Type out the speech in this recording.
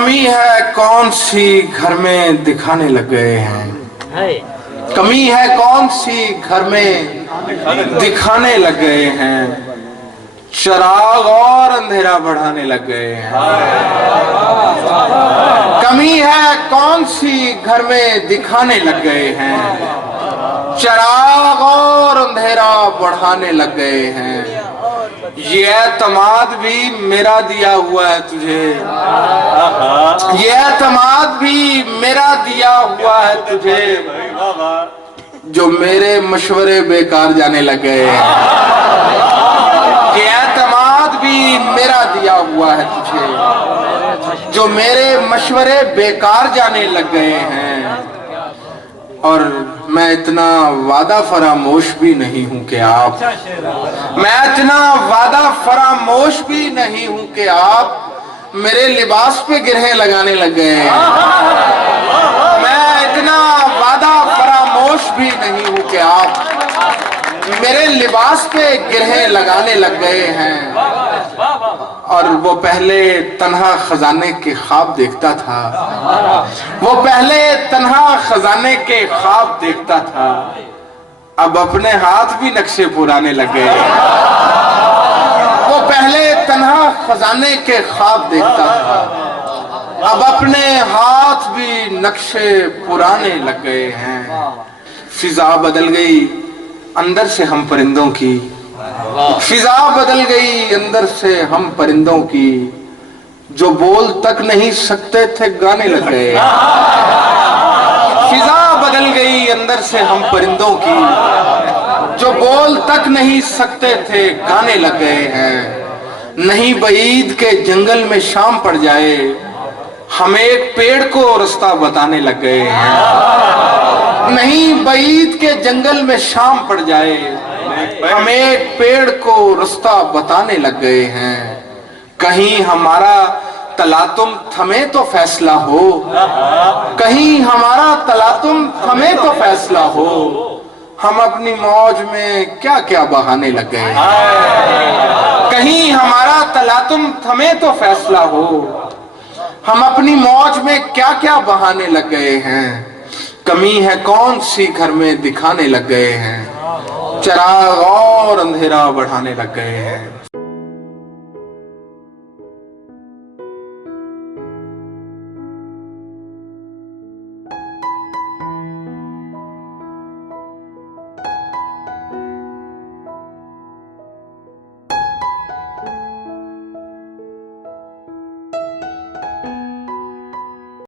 कमी है कौन सी घर में दिखाने लग गए हैं। कमी है कौन सी घर में दिखाने लग गए हैं। चिराग और अंधेरा बढ़ाने लग गए हैं। कमी है कौन सी घर में दिखाने लग गए हैं। चिराग और अंधेरा बढ़ाने लग गए हैं। ये एतमाद भी मेरा दिया हुआ है तुझे। ये एतमाद भी मेरा दिया हुआ है तुझे, जो मेरे मशवरे बेकार जाने लग गए हैं। ये एतमाद भी मेरा दिया हुआ है तुझे, जो मेरे मशवरे बेकार जाने लग गए हैं। और मैं इतना वादा फरामोश भी नहीं हूं कि आप, मैं इतना वादा फरामोश भी नहीं हूं कि आप मेरे लिबास पे गिरहें लगाने लग गए हैं। मैं इतना वादा फरामोश भी नहीं हूं कि आप मेरे लिबास पे गिरहें लगाने लग गए हैं। और वो पहले तन्हा खजाने के ख्वाब देखता था, वो पहले तन्हा खजाने के ख्वाब देखता था, अब अपने हाथ भी नक्शे पुराने लग गए। वो पहले तन्हा खजाने के ख्वाब देखता था, अब अपने हाथ भी नक्शे पुराने लग गए हैं। फिजा बदल गई अंदर से हम परिंदों की, फिजा बदल गई अंदर से हम परिंदों की, जो बोल तक नहीं सकते थे गाने लग गए। फिजा बदल गई अंदर से हम परिंदों की, जो बोल तक नहीं सकते थे गाने लग गए हैं। नहीं बईद के जंगल में शाम पड़ जाए, हम एक पेड़ को रास्ता बताने लग गए हैं। नहीं बईद के जंगल में शाम पड़ जाए, हम एक पेड़ को रास्ता बताने लग गए हैं। कहीं हमारा तलातुम थमे तो फैसला हो, कहीं हमारा तलातुम थमे तो फैसला हो। हम अपनी मौज में क्या क्या बहाने लग गए हैं। कहीं हमारा तलातुम थमे तो फैसला हो, हम अपनी मौज में क्या क्या बहाने लग गए हैं। कमी है कौन सी घर में दिखाने लग गए हैं। चिराग और अंधेरा बढ़ाने लग गए हैं।